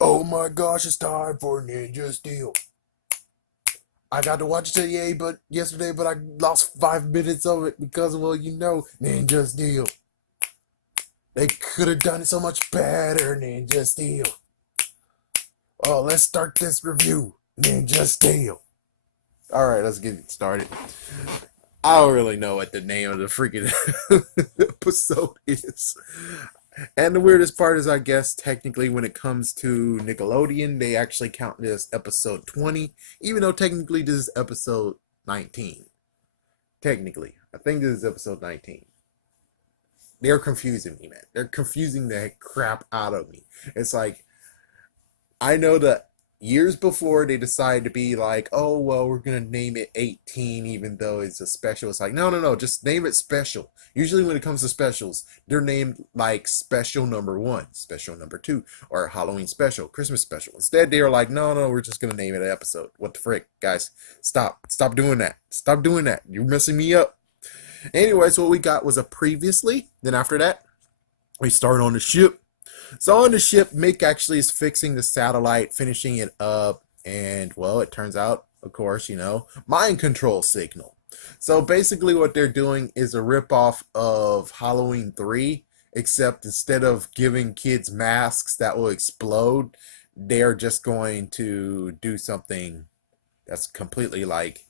Oh my gosh, it's time for Ninja Steel. I got to watch it today, but yesterday, but I lost 5 minutes of it because, well, Ninja Steel. They could have done it so much better, Ninja Steel. Oh, let's start this review, Ninja Steel. All right, let's get it started. I don't really know what the name of the freaking episode is. And the weirdest part is, I guess, technically, when it comes to Nickelodeon, they actually count this episode 20, even though technically this is episode 19. Technically, I think this is episode 19. They're confusing me, man. They're confusing the crap out of me. It's like, I know that years before they decided to be like, oh, well, we're going to name it 18, even though it's a special. It's like, no, no, no, just name it special. Usually when it comes to specials, they're named like special number one, special number two, or Halloween special, Christmas special. Instead, they are like, no, no, we're just going to name it an episode. What the frick, guys? Stop doing that. Stop doing that. You're messing me up. Anyways, what we got was a previously. Then after that, we start on the ship. So on the ship, Mick actually is fixing the satellite, finishing it up, and well, it turns out, of course, mind control signal. So basically what they're doing is a ripoff of Halloween 3, except instead of giving kids masks that will explode, they're just going to do something that's completely like,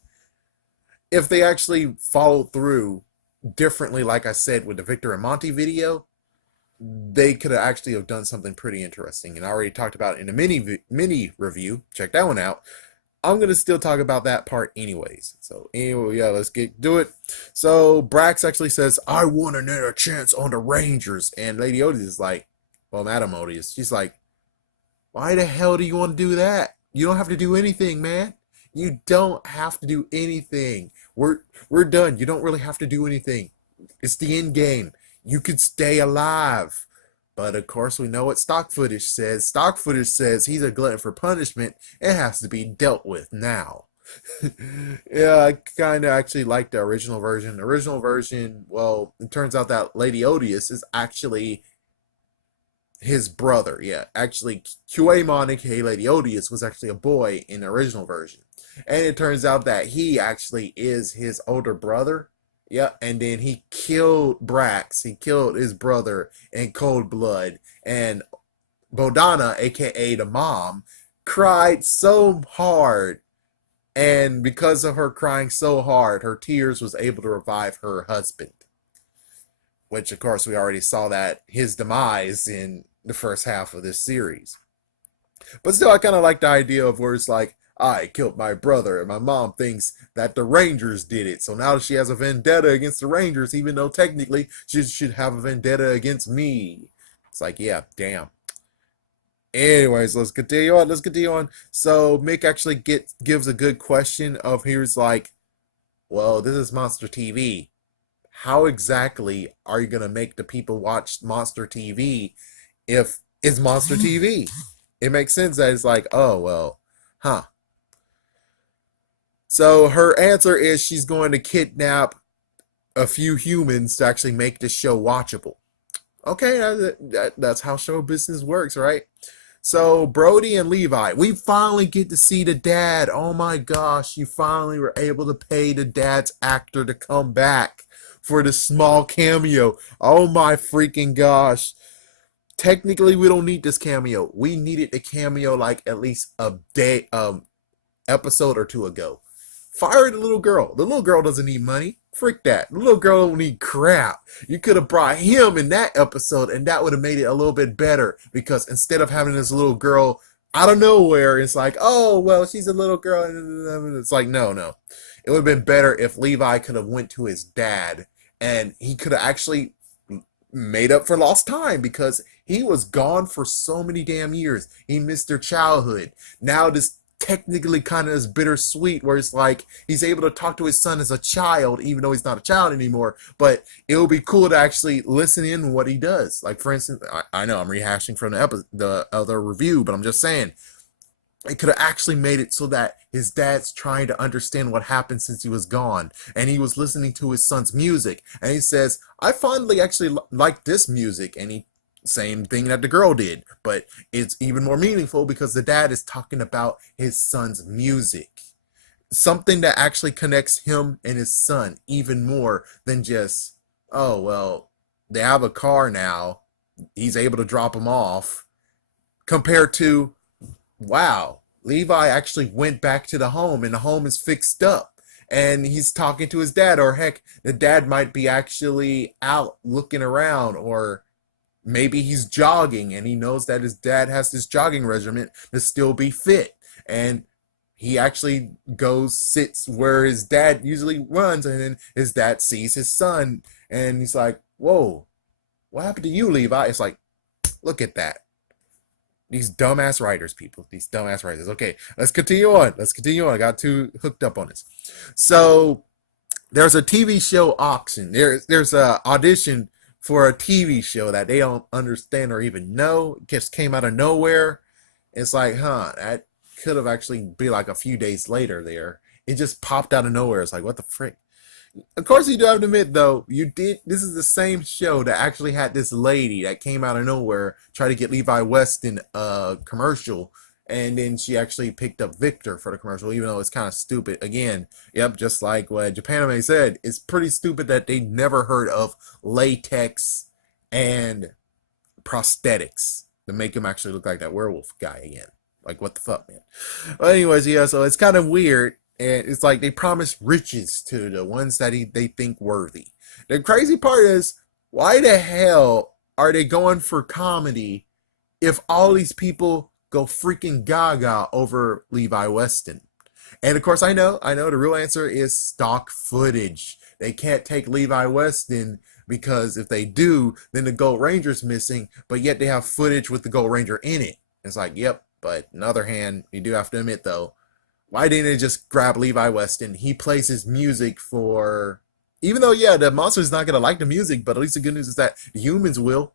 if they actually followed through differently, like I said with the Victor and Monty video, they could have actually have done something pretty interesting. And I already talked about it in a mini review. Check that one out. I'm gonna still talk about that part anyways. So anyway, yeah, let's get do it. So Brax actually says, "I want another chance on the Rangers," and Lady Otis is like, "Well, Madam Otis," she's like, "Why the hell do you want to do that? You don't have to do anything, man. You don't have to do anything. We're done. You don't really have to do anything. It's the end game. You could stay alive." But of course, we know what stock footage says. Stock footage says he's a glutton for punishment. It has to be dealt with now. Yeah, I kind of actually like the original version. The original version, well, it turns out that Lady Odious is actually his brother. Yeah, actually, QAmon, aka Lady Odious, was actually a boy in the original version. And it turns out that he actually is his older brother. Yeah, and then he killed Brax. He killed his brother in cold blood. And Bodana, aka the mom, cried so hard. And because of her crying so hard, her tears was able to revive her husband. Which, of course, we already saw that his demise in the first half of this series. But still, I kind of like the idea of where it's like, I killed my brother, and my mom thinks that the Rangers did it. So now she has a vendetta against the Rangers, even though technically she should have a vendetta against me. It's like, yeah, damn. Anyways, let's continue on. Let's continue on. So Mick actually gives a good question of here's like, well, this is Monster TV. How exactly are you gonna make the people watch Monster TV if it's Monster TV? It makes sense that it's like, oh well, huh. So her answer is she's going to kidnap a few humans to actually make this show watchable. Okay, that's how show business works, right? So Brody and Levi, we finally get to see the dad. Oh my gosh, you finally were able to pay the dad's actor to come back for the small cameo. Oh my freaking gosh. Technically, we don't need this cameo. We needed the cameo like at least a day, episode or two ago. Fire the little girl. The little girl doesn't need money. Frick that. The little girl don't need crap. You could have brought him in that episode, and that would have made it a little bit better. Because instead of having this little girl out of nowhere, it's like, oh, well, she's a little girl. It's like, no, no. It would have been better if Levi could have went to his dad, and he could have actually made up for lost time because he was gone for so many damn years. He missed their childhood. Now this technically kind of is bittersweet where it's like he's able to talk to his son as a child even though he's not a child anymore, but it would be cool to actually listen in what he does. Like for instance, I know I'm rehashing from the other review, but I'm just saying it could have actually made it so that his dad's trying to understand what happened since he was gone, and he was listening to his son's music, and he says, I fondly actually like this music, and he Same thing that the girl did, but it's even more meaningful because the dad is talking about his son's music. Something that actually connects him and his son even more than just, oh, well, they have a car now. He's able to drop him off. Compared to, wow, Levi actually went back to the home and the home is fixed up. And he's talking to his dad, or heck, the dad might be actually out looking around, or maybe he's jogging and he knows that his dad has this jogging regimen to still be fit. And he actually goes, sits where his dad usually runs, and then his dad sees his son and he's like, whoa, what happened to you, Levi? It's like, look at that. These dumbass writers, people. These dumbass writers. Okay, let's continue on. Let's continue on. I got too hooked up on this. So there's a TV show auction. There's a audition for a TV show that they don't understand or even know. It just came out of nowhere. It's like, that could have actually be like a few days later there. It just popped out of nowhere. It's like, what the frick? Of course, you do have to admit, though, this is the same show that actually had this lady that came out of nowhere, try to get Levi Weston a commercial, and then she actually picked up Victor for the commercial, even though it's kind of stupid. Again, yep, just like what Japanime said, it's pretty stupid that they never heard of latex and prosthetics to make him actually look like that werewolf guy again. Like, what the fuck, man? Well, anyways, yeah, so it's kind of weird. And it's like they promise riches to the ones that they think worthy. The crazy part is, why the hell are they going for comedy if all these people go freaking gaga over Levi Weston? And of course, I know the real answer is stock footage. They can't take Levi Weston because if they do, then the Gold Ranger's missing, but yet they have footage with the Gold Ranger in it. It's like, yep, but on the other hand, you do have to admit, though, why didn't they just grab Levi Weston? He plays his music for, even though, yeah, the monster's not going to like the music, but at least the good news is that the humans will.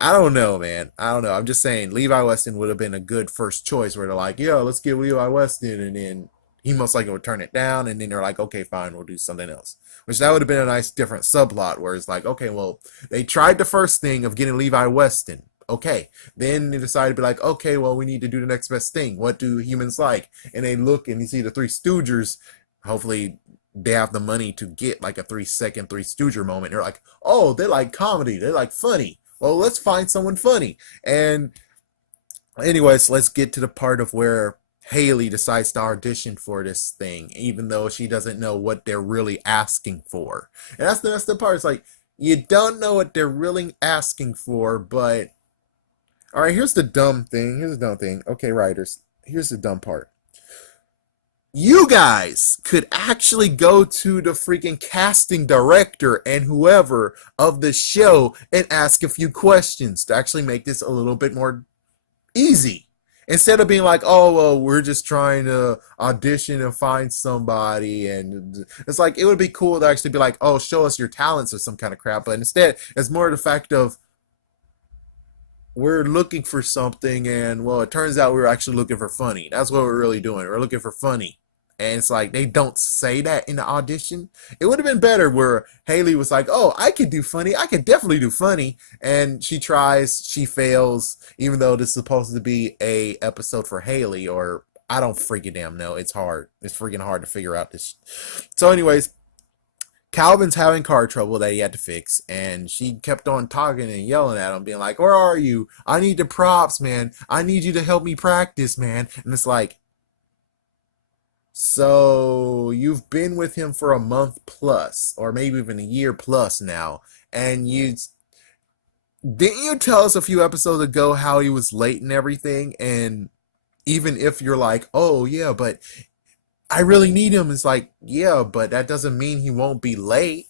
I don't know, man. I don't know. I'm just saying Levi Weston would have been a good first choice where they're like, yo, let's get Levi Weston. And then he most likely would turn it down. And then they're like, okay, fine, we'll do something else. Which that would have been a nice different subplot where it's like, okay, well, they tried the first thing of getting Levi Weston. Okay, then they decided to be like, okay, well, we need to do the next best thing. What do humans like? And they look and you see the Three Stoogers. Hopefully, they have the money to get like a 3-second Three Stooger moment. They're like, oh, they like comedy. They like funny. Well, let's find someone funny. And anyways, let's get to the part of where Haley decides to audition for this thing, even though she doesn't know what they're really asking for. And that's the part. It's like, you don't know what they're really asking for, but all right, here's the dumb thing. Here's the dumb thing. Okay, writers, here's the dumb part. You guys could actually go to the freaking casting director and whoever of the show and ask a few questions to actually make this a little bit more easy. Instead of being like, oh, well, we're just trying to audition and find somebody. And it's like, it would be cool to actually be like, oh, show us your talents or some kind of crap. But instead, it's more the fact of, we're looking for something, and well, it turns out we were actually looking for funny. That's what we're really doing. We're looking for funny. And it's like they don't say that in the audition. It would have been better where Haley was like, oh, I could do funny. I could definitely do funny. And she tries, she fails, even though this is supposed to be a episode for Haley, or I don't freaking damn know. It's hard. It's freaking hard to figure out this. So anyways, Calvin's having car trouble that he had to fix, and she kept on talking and yelling at him, being like, where are you? I need the props, man. I need you to help me practice, man. And it's like, so you've been with him for a month plus, or maybe even a year plus now, and didn't you tell us a few episodes ago how he was late and everything? And even if you're like, oh yeah, but I really need him. It's like, yeah, but that doesn't mean he won't be late.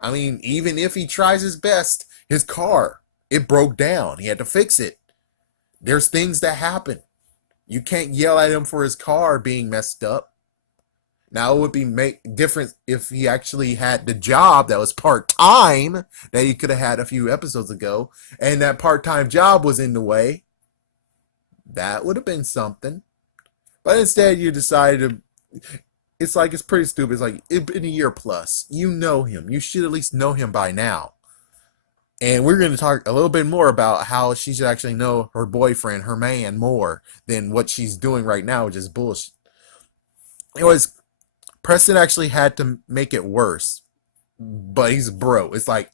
I mean, even if he tries his best, his car, it broke down. He had to fix it. There's things that happen. You can't yell at him for his car being messed up. Now, it would be different if he actually had the job that was part-time that he could have had a few episodes ago, and that part-time job was in the way. That would have been something. But instead, you decided to. It's like, it's pretty stupid. It's like, it's been a year plus. You know him. You should at least know him by now. And we're going to talk a little bit more about how she should actually know her boyfriend, her man, more than what she's doing right now, which is bullshit. Anyways, Preston actually had to make it worse, but he's bro. It's like,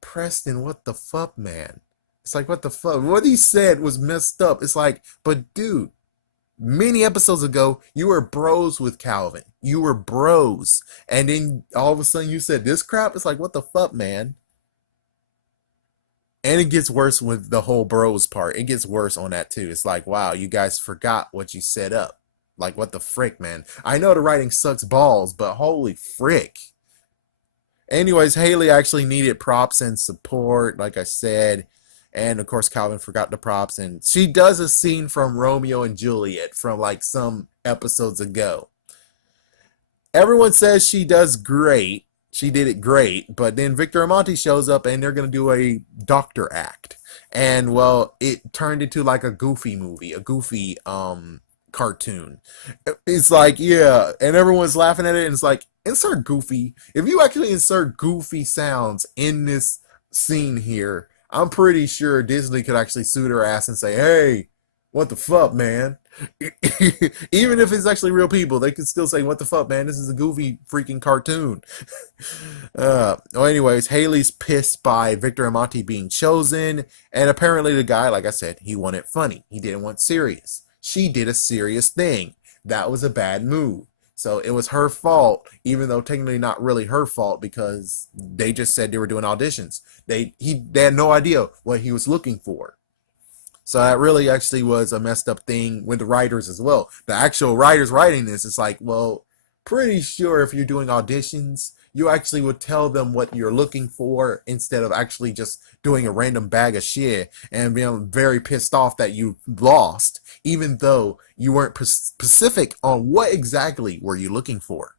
Preston, what the fuck, man? It's like, what the fuck? What he said was messed up. It's like, but dude, many episodes ago, you were bros with Calvin. You were bros. And then all of a sudden you said this crap? It's like, what the fuck, man? And it gets worse with the whole bros part. It gets worse on that too. It's like, wow, you guys forgot what you set up. Like, what the frick, man? I know the writing sucks balls, but holy frick. Anyways, Haley actually needed props and support, like I said. And of course, Calvin forgot the props. And she does a scene from Romeo and Juliet from like some episodes ago. Everyone says she does great. She did it great. But then Victor Amati shows up and they're going to do a doctor act. And well, it turned into like a goofy movie, a goofy cartoon. It's like, yeah, and everyone's laughing at it, and it's like, insert goofy. If you actually insert goofy sounds in this scene here, I'm pretty sure Disney could actually sue their ass and say, hey, what the fuck, man? Even if it's actually real people, they could still say, what the fuck, man? This is a goofy freaking cartoon. Well, anyways, Haley's pissed by Victor Amati being chosen, and apparently the guy, like I said, he wanted funny. He didn't want serious. She did a serious thing. That was a bad move. So it was her fault, even though technically not really her fault because they just said they were doing auditions. They had no idea what he was looking for. So that really actually was a messed up thing with the writers as well. The actual writers writing this, it's like, well, pretty sure if you're doing auditions, you actually would tell them what you're looking for instead of actually just doing a random bag of shit and being very pissed off that you lost, even though you weren't specific on what exactly were you looking for.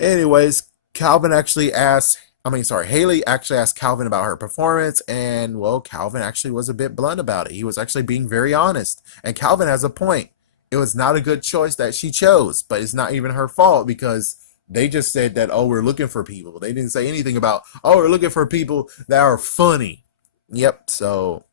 Anyways, Calvin actually asked, Haley actually asked Calvin about her performance, and well, Calvin actually was a bit blunt about it. He was actually being very honest, and Calvin has a point. It was not a good choice that she chose, but it's not even her fault because they just said that, oh, we're looking for people. They didn't say anything about, oh, we're looking for people that are funny. Yep, so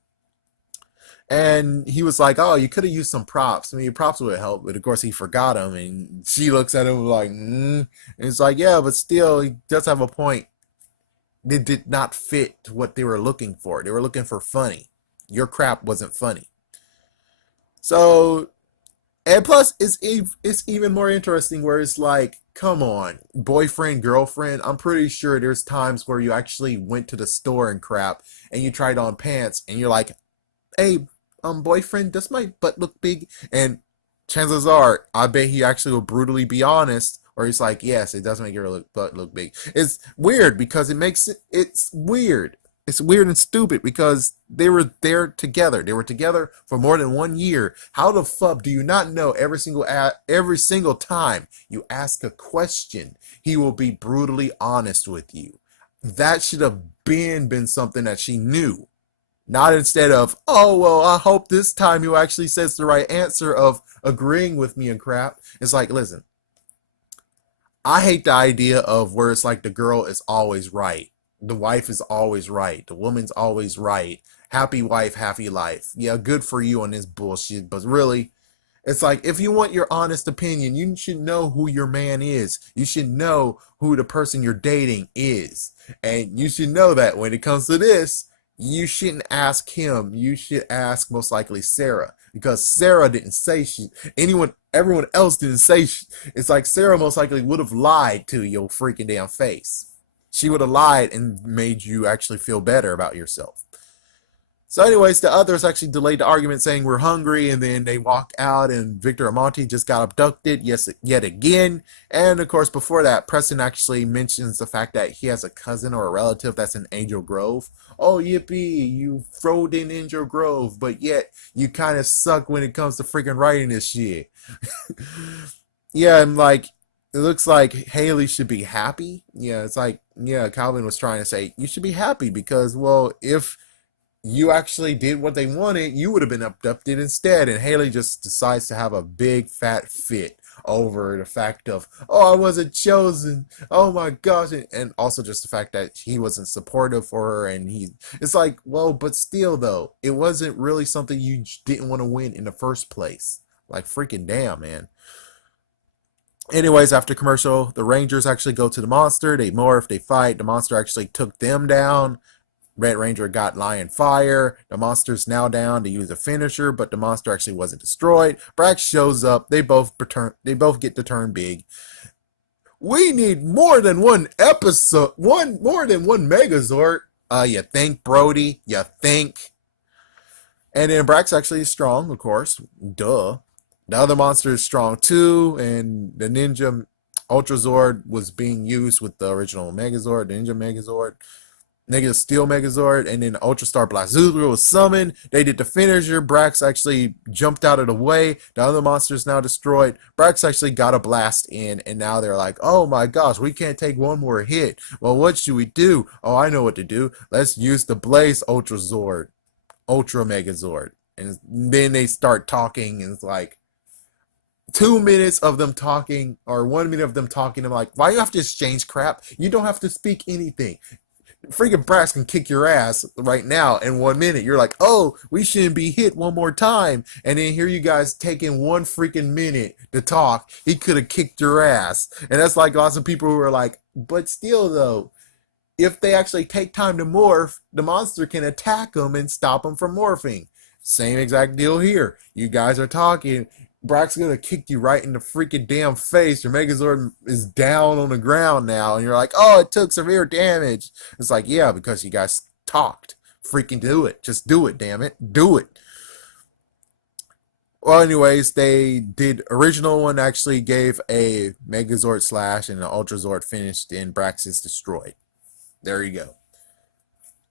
and he was like, oh, you could have used some props. I mean, props would help. But of course, he forgot them. And she looks at him like, And it's like, yeah, but still, he does have a point. It did not fit what they were looking for. They were looking for funny. Your crap wasn't funny. So, and plus, it's even more interesting where it's like, come on, boyfriend, girlfriend. I'm pretty sure there's times where you actually went to the store and crap and you tried on pants and you're like, hey, boyfriend, does my butt look big? And chances are, I bet he actually will brutally be honest, or he's like, yes, it does make your butt look big. It's weird because it's weird. It's weird and stupid because they were there together. They were together for more than 1 year. How the fuck do you not know every single time you ask a question, he will be brutally honest with you? That should have been something that she knew. Not instead of, oh, well, I hope this time you actually says the right answer of agreeing with me and crap. It's like, listen, I hate the idea of where it's like the girl is always right. The wife is always right. The woman's always right. Happy wife, happy life. Yeah, good for you on this bullshit. But really, it's like, if you want your honest opinion, you should know who your man is. You should know who the person you're dating is. And you should know that when it comes to this, you shouldn't ask him. You should ask most likely Sarah because Sarah didn't say everyone else didn't say it's like Sarah most likely would have lied to your freaking damn face. She would have lied and made you actually feel better about yourself. So anyways, the others actually delayed the argument saying we're hungry, and then they walk out and Victor Amati just got abducted yet again. And of course, before that, Preston actually mentions the fact that he has a cousin or a relative that's in Angel Grove. Oh, yippee, you throwed in Angel Grove, but yet you kind of suck when it comes to freaking writing this shit. Yeah, and like, it looks like Haley should be happy. Yeah, it's like, yeah, Calvin was trying to say, you should be happy because, well, if you actually did what they wanted, you would have been abducted instead. And Haley just decides to have a big fat fit. over the fact of, oh, I wasn't chosen. Oh my gosh. And also just the fact that he wasn't supportive for her. And it's like, well, but still, though, it wasn't really something you didn't want to win in the first place. Like, freaking damn, man. Anyways, after commercial, the Rangers actually go to the monster. They morph, they fight. The monster actually took them down. Red Ranger got Lion Fire. The monster's now down to use a finisher, but the monster actually wasn't destroyed. Brax shows up. They both get to turn big. We need more than one episode, more than one Megazord. You think, Brody? You think? And then Brax actually is strong, of course. Duh. The other monster is strong too, and the Ninja Ultra Zord was being used with the original Megazord, the Ninja Megazord. Negative Steel Megazord, and then Ultra Star Blazura was summoned. They did the finisher. Brax actually jumped out of the way. The other monster's now destroyed. Brax actually got a blast in, and now they're like, oh my gosh, we can't take one more hit. Well, what should we do? Oh, I know what to do. Let's use the Blaze Ultra Zord, Ultra Megazord. And then they start talking, and it's like 2 minutes of them talking, or 1 minute of them talking. I'm like, why do you have to exchange crap? You don't have to speak anything. Freaking Brax can kick your ass right now in 1 minute. You're like, oh, we shouldn't be hit one more time. And then here you guys taking 1 freaking minute to talk. He could have kicked your ass. And that's like lots of people who are like, but still though, if they actually take time to morph, the monster can attack them and stop them from morphing. Same exact deal here. You guys are talking. Brock's gonna kick you right in the freaking damn face. Your Megazord is down on the ground now, and you're like, oh, it took severe damage. It's like, yeah, because you guys talked. Freaking do it. Just do it, damn it. Do it. Well, anyways, they did original one actually gave a Megazord slash and an Ultra Zord finished in Brax is destroyed. There you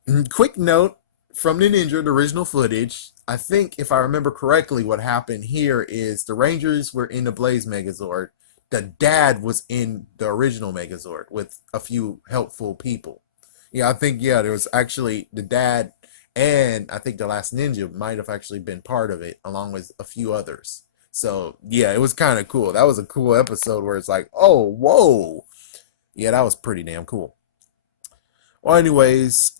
go. Quick note from the Ninja, the original footage. I think if I remember correctly, what happened here is the Rangers were in the Blaze Megazord. The dad was in the original Megazord with a few helpful people. Yeah, I think, yeah, there was actually the dad, and I think the last Ninja might have actually been part of it along with a few others. So yeah, it was kind of cool. That was a cool episode where it's like, oh, whoa. Yeah, that was pretty damn cool. Well, anyways,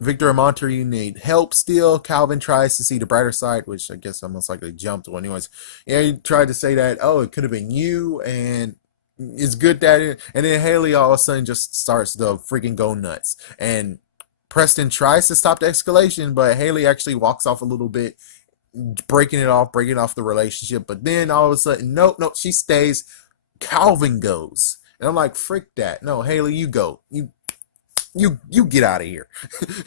Victor and Monterey need help still. Calvin tries to see the brighter side, which I guess I most likely jumped. Well, anyways, yeah, he tried to say that, oh, it could have been you, and it's good that and then Haley all of a sudden just starts to freaking go nuts. And Preston tries to stop the escalation, but Haley actually walks off a little bit, breaking off the relationship. But then all of a sudden, nope, she stays. Calvin goes. And I'm like, frick that. No, Haley, you go. You get out of here.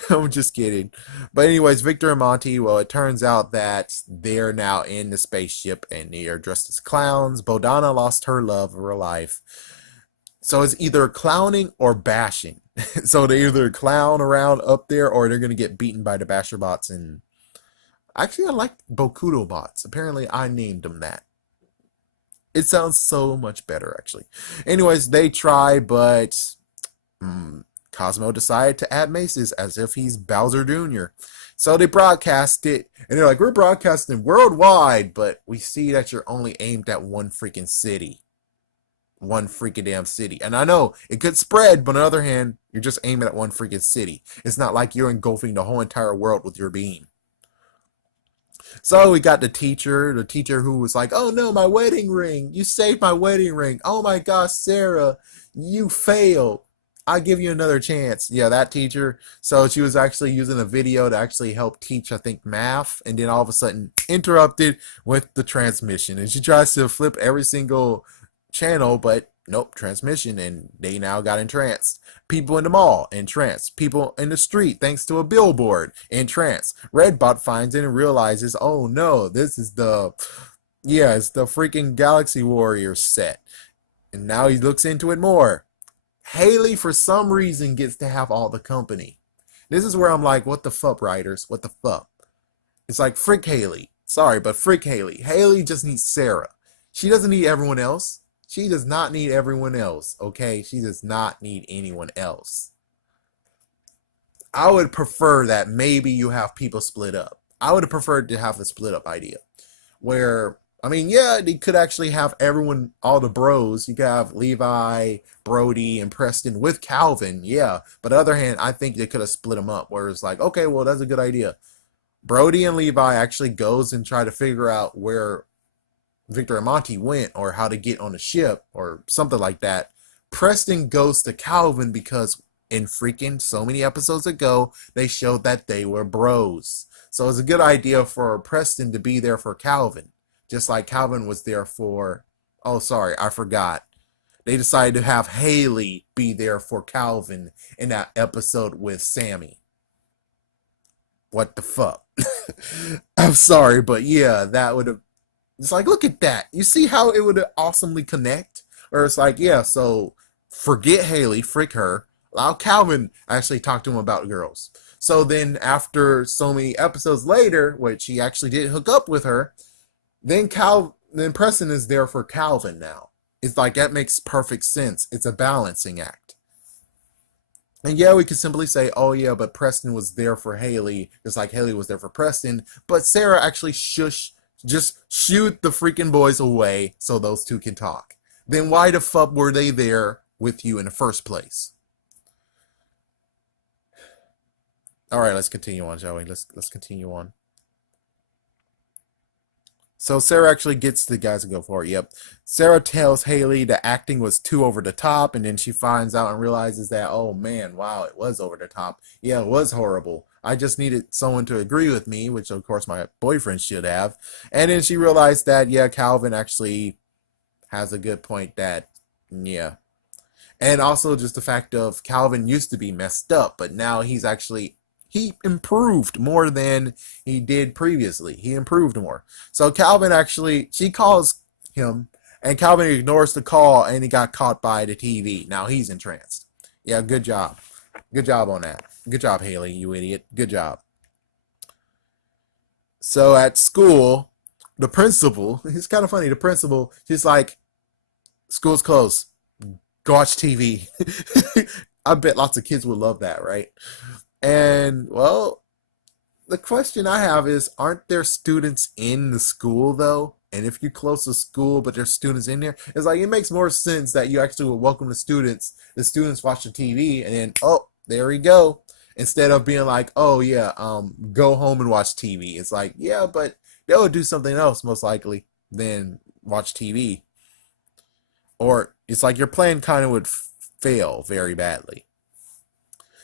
I'm just kidding. But anyways, Victor and Monty, well, it turns out that they're now in the spaceship and they are dressed as clowns. Bodana lost her love of her life. So it's either clowning or bashing. So they either clown around up there or they're going to get beaten by the Basher bots. And actually, I like Bokuto bots. Apparently, I named them that. It sounds so much better, actually. Anyways, they try, but Cosmo decided to add Maces as if he's Bowser Jr. So they broadcast it, and they're like, we're broadcasting worldwide, but we see that you're only aimed at one freaking city. One freaking damn city. And I know it could spread, but on the other hand, you're just aiming at one freaking city. It's not like you're engulfing the whole entire world with your beam. So we got the teacher who was like, oh no, my wedding ring. You saved my wedding ring. Oh my gosh, Sarah, you failed. I'll give you another chance. Yeah, that teacher. So she was actually using a video to actually help teach, I think, math. And then all of a sudden interrupted with the transmission. And she tries to flip every single channel, but nope, transmission. And they now got entranced. People in the mall, entranced. People in the street, thanks to a billboard, entranced. Redbot finds it and realizes, oh no, this is it's the freaking Galaxy Warriors set. And now he looks into it more. Haley, for some reason, gets to have all the company. This is where I'm like, what the fuck, writers? What the fuck? It's like, frick Haley. Sorry, but frick Haley. Haley just needs Sarah. She doesn't need everyone else. She does not need everyone else, okay? She does not need anyone else. I would prefer that maybe you have people split up. I would have preferred to have a split up idea where I mean, yeah, they could actually have everyone, all the bros. You could have Levi, Brody, and Preston with Calvin, yeah. But on the other hand, I think they could have split them up, where it's like, okay, well, that's a good idea. Brody and Levi actually goes and try to figure out where Victor and Monty went or how to get on the ship or something like that. Preston goes to Calvin because in freaking so many episodes ago, they showed that they were bros. So it's a good idea for Preston to be there for Calvin, just like Calvin was there for. Oh, sorry, I forgot. They decided to have Haley be there for Calvin in that episode with Sammy. What the fuck? I'm sorry, but yeah, that would have. It's like, look at that. You see how it would awesomely connect? Or it's like, yeah, so forget Haley, frick her. Allow Calvin actually talk to him about girls. So then, after so many episodes later, which he actually did hook up with her, then Preston is there for Calvin now. It's like that makes perfect sense. It's a balancing act. And yeah, we could simply say, oh yeah, but Preston was there for Haley, just like Haley was there for Preston. But Sarah actually just shoot the freaking boys away so those two can talk. Then why the fuck were they there with you in the first place? All right, let's continue on, shall we? Let's continue on. So Sarah actually gets the guys to go for it. Yep. Sarah tells Haley the acting was too over the top, and then she finds out and realizes that, oh man, wow, it was over the top. Yeah, it was horrible. I just needed someone to agree with me, which of course my boyfriend should have. And then she realized that, yeah, Calvin actually has a good point that, yeah. And also just the fact of Calvin used to be messed up, but now he improved more than he did previously. He improved more. So Calvin actually, she calls him, and Calvin ignores the call, and he got caught by the TV. Now he's entranced. Yeah, good job. Good job on that. Good job, Haley, you idiot. Good job. So at school, the principal, it's kind of funny, the principal, she's like, school's closed. Go watch TV. I bet lots of kids would love that, right? And well, the question I have is, aren't there students in the school though? And if you're close to school, but there's students in there, it's like it makes more sense that you actually will welcome the students. The students watch the TV, and then oh, there we go. Instead of being like, oh yeah, go home and watch TV. It's like, yeah, but they would do something else most likely than watch TV. Or it's like your plan kind of would fail very badly.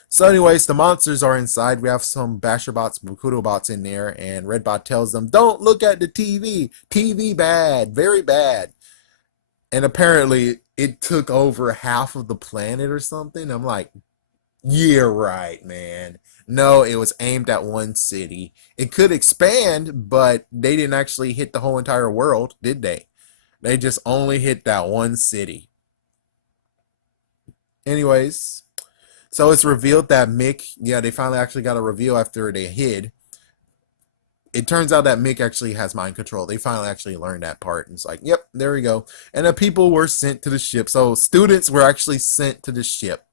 So, anyways, the monsters are inside. We have some Basherbots, Bots in there, and Redbot tells them, "Don't look at the TV. TV bad, very bad." And apparently, it took over half of the planet or something. I'm like, yeah, right, man. No, it was aimed at one city. It could expand, but they didn't actually hit the whole entire world, did they? They just only hit that one city. Anyways, so it's revealed that Mick, yeah, they finally actually got a reveal after they hid. It turns out that Mick actually has mind control. They finally actually learned that part. And it's like, yep, there we go. And the people were sent to the ship. So students were actually sent to the ship.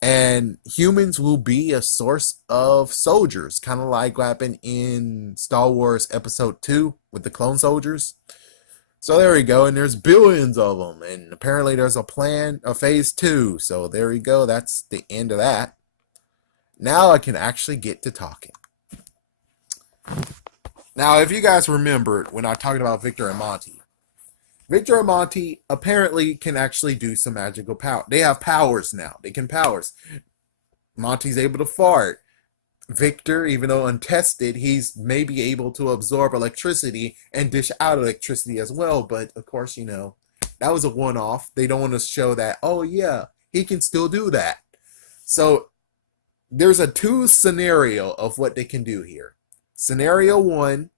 And humans will be a source of soldiers, kind of like what happened in Star Wars Episode 2 with the clone soldiers. So there we go, and there's billions of them, and apparently there's a plan, a phase 2. So there we go, that's the end of that. Now I can actually get to talking. Now, if you guys remembered when I talked about Victor and Monty, Victor and Monty apparently can actually do some magical power. They have powers now. They can powers. Monty's able to fart. Victor, even though untested, he's maybe able to absorb electricity and dish out electricity as well. But of course, that was a one-off. They don't want to show that, oh yeah, he can still do that. So there's a two scenario of what they can do here. Scenario one,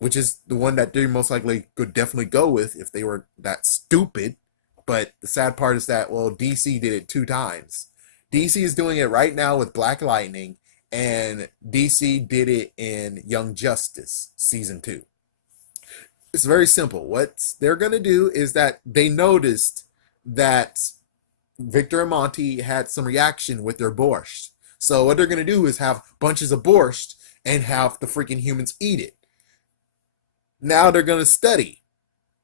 which is the one that they most likely could definitely go with if they were that stupid. But the sad part is that, well, DC did it 2 times. DC is doing it right now with Black Lightning, and DC did it in Young Justice Season 2. It's very simple. What they're going to do is that they noticed that Victor and Monty had some reaction with their borscht. So what they're going to do is have bunches of borscht and have the freaking humans eat it. Now they're going to study,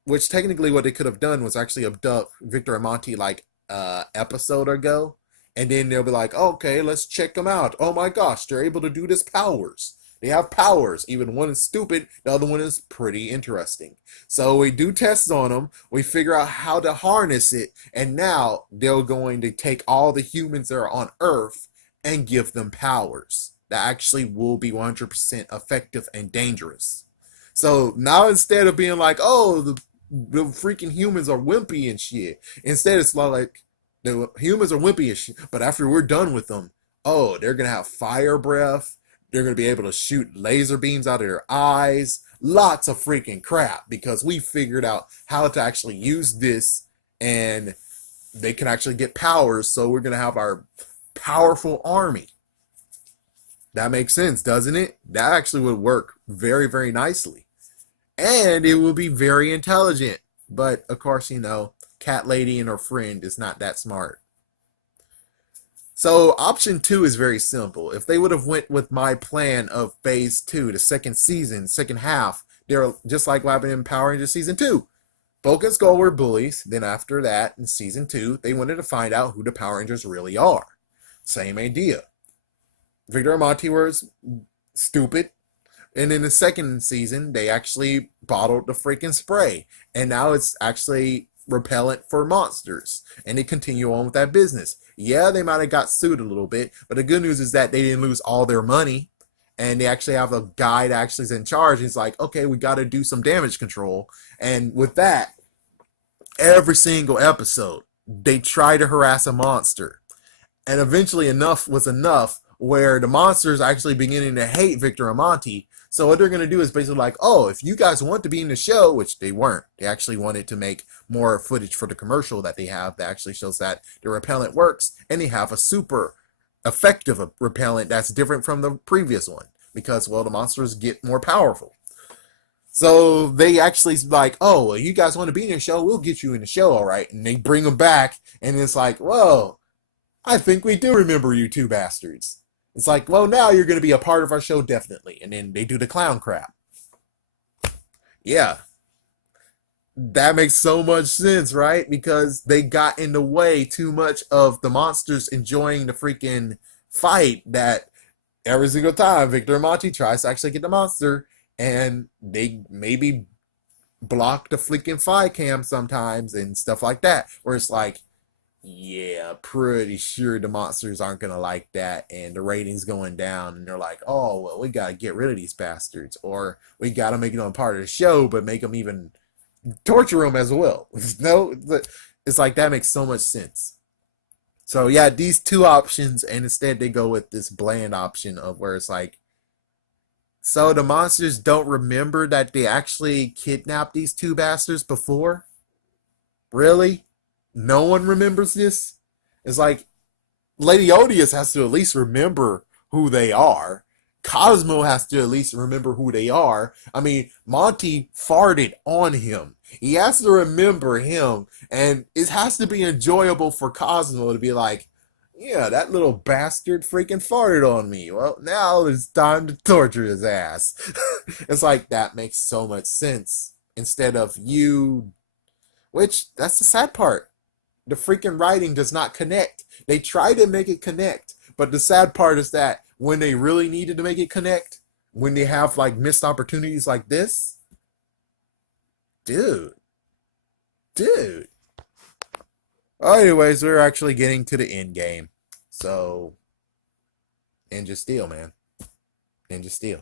which technically what they could have done was actually abduct Victor and Monty like episode ago. And then they'll be like, okay, let's check them out. Oh my gosh, they're able to do this powers. They have powers. Even one is stupid, the other one is pretty interesting. So we do tests on them. We figure out how to harness it. And now they're going to take all the humans that are on Earth and give them powers that actually will be 100% effective and dangerous. So now instead of being like, oh, the freaking humans are wimpy and shit, instead it's like the humans are wimpy and shit, but after we're done with them, oh, they're going to have fire breath. They're going to be able to shoot laser beams out of their eyes. Lots of freaking crap because we figured out how to actually use this and they can actually get powers. So we're going to have our powerful army. That makes sense, doesn't it? That actually would work very, very nicely. And it will be very intelligent. But of course, Cat Lady and her friend is not that smart. So option 2 is very simple. If they would have went with my plan of phase 2, the second season, second half, they're just like what happened in Power Rangers season 2. Bulk and Skull were bullies. Then after that, in season 2, they wanted to find out who the Power Rangers really are. Same idea. Victor and Monty were stupid. And in the second season, they actually bottled the freaking spray. And now it's actually repellent for monsters. And they continue on with that business. Yeah, they might have got sued a little bit. But the good news is that they didn't lose all their money. And they actually have a guy that actually is in charge. He's like, okay, we got to do some damage control. And with that, every single episode, they try to harass a monster. And eventually enough was enough where the monsters actually beginning to hate Victor and Monty. So what they're going to do is basically like, oh, if you guys want to be in the show, which they weren't. They actually wanted to make more footage for the commercial that they have that actually shows that the repellent works. And they have a super effective repellent that's different from the previous one. Because, well, the monsters get more powerful. So they actually like, oh, well, you guys want to be in the show? We'll get you in the show, all right. And they bring them back. And it's like, whoa, I think we do remember you two bastards. It's like, well, now you're going to be a part of our show, definitely. And then they do the clown crap. Yeah, that makes so much sense, right? Because they got in the way too much of the monsters enjoying the freaking fight that every single time Victor and Monty tries to actually get the monster and they maybe block the freaking fight cam sometimes and stuff like that. Where it's like, yeah, pretty sure the monsters aren't gonna like that, and the ratings going down, and they're like, oh well, we gotta get rid of these bastards, or we gotta make them a part of the show, but make them even torture them as well. No, it's like that makes so much sense. So yeah, these two options, and instead they go with this bland option of where it's like, so the monsters don't remember that they actually kidnapped these two bastards before. Really? No one remembers this? It's like Lady Odious has to at least remember who they are. Cosmo has to at least remember who they are. I mean, Monty farted on him. He has to remember him. And it has to be enjoyable for Cosmo to be like, yeah, that little bastard freaking farted on me. Well, now it's time to torture his ass. It's like, that makes so much sense. Instead of you, which, that's the sad part. The freaking writing does not connect. They try to make it connect, but the sad part is that when they really needed to make it connect, when they have like missed opportunities like this, dude, dude. Well, anyways, we're actually getting to the end game. So, Ninja Steel, man. Ninja Steel.